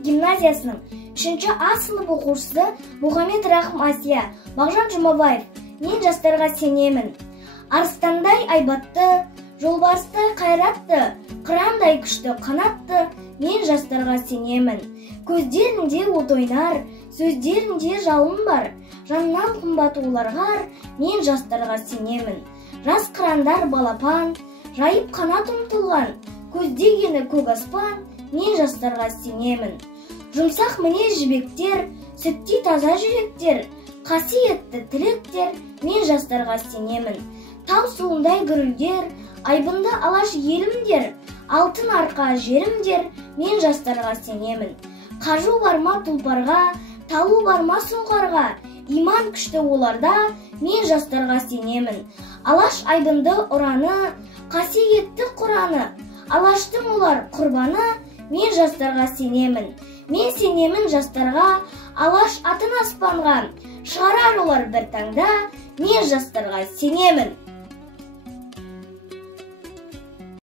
мектеп гимназиясының 3-ші А сынып оқушысы Мұхаммед Рахым Асия, Мағжан Жұмабаев. Мен жастарға сенемін. Арыстандай айбатты, жолбарыстай қайратты, қырандай күшті қанатты, мен жастарға сенемін. Көздерінде от ойнар, сөздерінде жалын бар, жаннан қымбат оларға, мен жастарға сенемін. Жас қырандар балапан, жайып қанат ұмтылған, көздегені көк аспан, мен жастарға сенемін. Жұмсақ мінез жібектер, сүттей таза жүректер, қасиетті тілектер, мен жастарға сенемін. Тау суындай гүрілдер, айбынды алаш елімдер, алтын арқа жерімдер, мен жастарға сенемін. Қажу барма тұлпарға, талу барма сұңқарға, иман күшті оларда, мен жастарға сенемін. Алаш айбынды ұраны, қасиетті құраны, алаштың олар құрбаны, мен жастарға сенемін. Мен сенемін жастарға, алаш атын аспанға, шығарар олар бір таңда, мен жастарға сенемін.